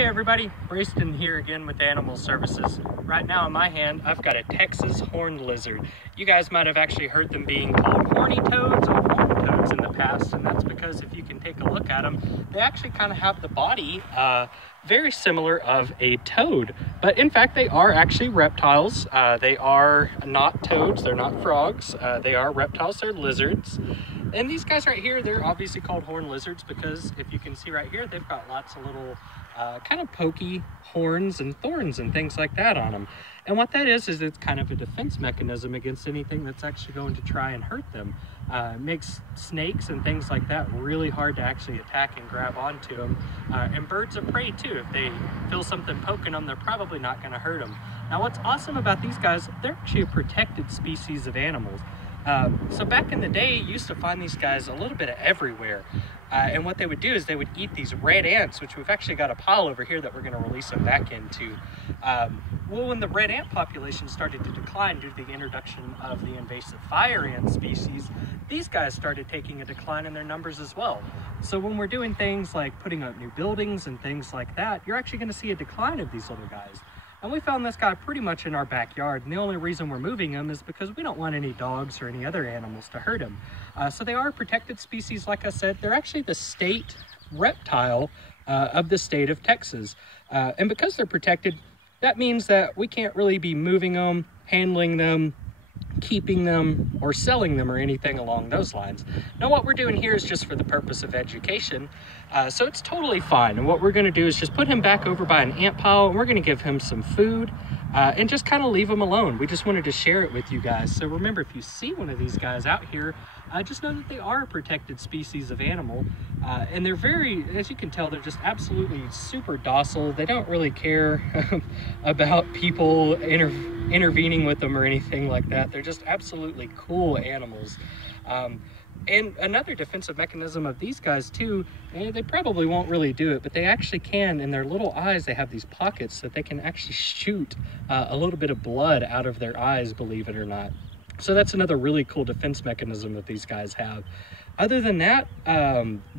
Hey everybody, Brayson here again with Animal Services. Right now in my hand, I've got a Texas horned lizard. You guys might have actually heard them being called horny toads or horned toads in the past, and that's because if you can take a look at them, they actually kind of have the body very similar of a toad. But in fact, they are actually reptiles. They are not toads, they're not frogs. They are reptiles, they're lizards. And these guys right here, they're obviously called horned lizards because if you can see right here, they've got lots of little kind of pokey horns and thorns and things like that on them. And what that is it's kind of a defense mechanism against anything that's actually going to try and hurt them. It makes snakes and things like that really hard to actually attack and grab onto them. And birds of prey too, if they feel something poking them, they're probably not going to hurt them. Now what's awesome about these guys, they're actually a protected species of animals. So back in the day, you used to find these guys a little bit everywhere. And what they would do is they would eat these red ants, which we've actually got a pile over here that we're going to release them back into. Well, when the red ant population started to decline due to the introduction of the invasive fire ant species, these guys started taking a decline in their numbers as well. So when we're doing things like putting up new buildings and things like that, you're actually going to see a decline of these little guys. And we found this guy pretty much in our backyard, and the only reason we're moving him is because we don't want any dogs or any other animals to hurt him. So they are a protected species, like I said. They're actually the state reptile of the state of Texas. And because they're protected, that means that we can't really be moving them, handling them, keeping them, or selling them or anything along those lines. Now what we're doing here is just for the purpose of education, so it's totally fine. And what we're going to do is just put him back over by an ant pile, and we're going to give him some food and just kind of leave him alone. We just wanted to share it with you guys. So remember, if you see one of these guys out here, just know that they are a protected species of animal, and they're very, as you can tell, they're just absolutely super docile. They don't really care about people intervening with them or anything like that. They're just absolutely cool animals. And another defensive mechanism of these guys too, and they probably won't really do it, but they actually can, in their little eyes, they have these pockets that they can actually shoot a little bit of blood out of their eyes, believe it or not. So that's another really cool defense mechanism that these guys have. Other than that,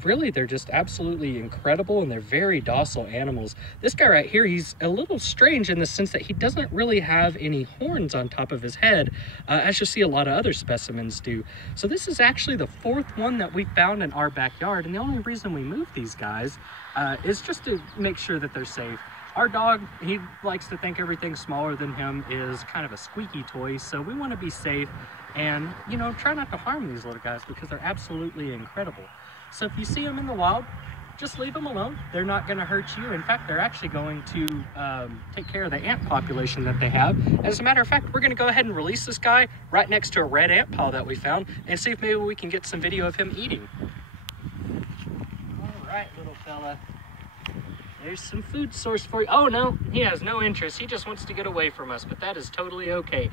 really, they're just absolutely incredible, and they're very docile animals. This guy right here, he's a little strange in the sense that he doesn't really have any horns on top of his head, as you'll see a lot of other specimens do. So this is actually the fourth one that we found in our backyard, and the only reason we moved these guys is just to make sure that they're safe. Our dog, he likes to think everything smaller than him is kind of a squeaky toy, so we want to be safe and, you know, try not to harm these little guys because they're absolutely incredible. So if you see them in the wild, just leave them alone. They're not going to hurt you. In fact, they're actually going to take care of the ant population that they have. As a matter of fact, we're going to go ahead and release this guy right next to a red ant pile that we found and see if maybe we can get some video of him eating. All right, little fella. There's some food source for you. Oh no, he has no interest. He just wants to get away from us, but that is totally okay.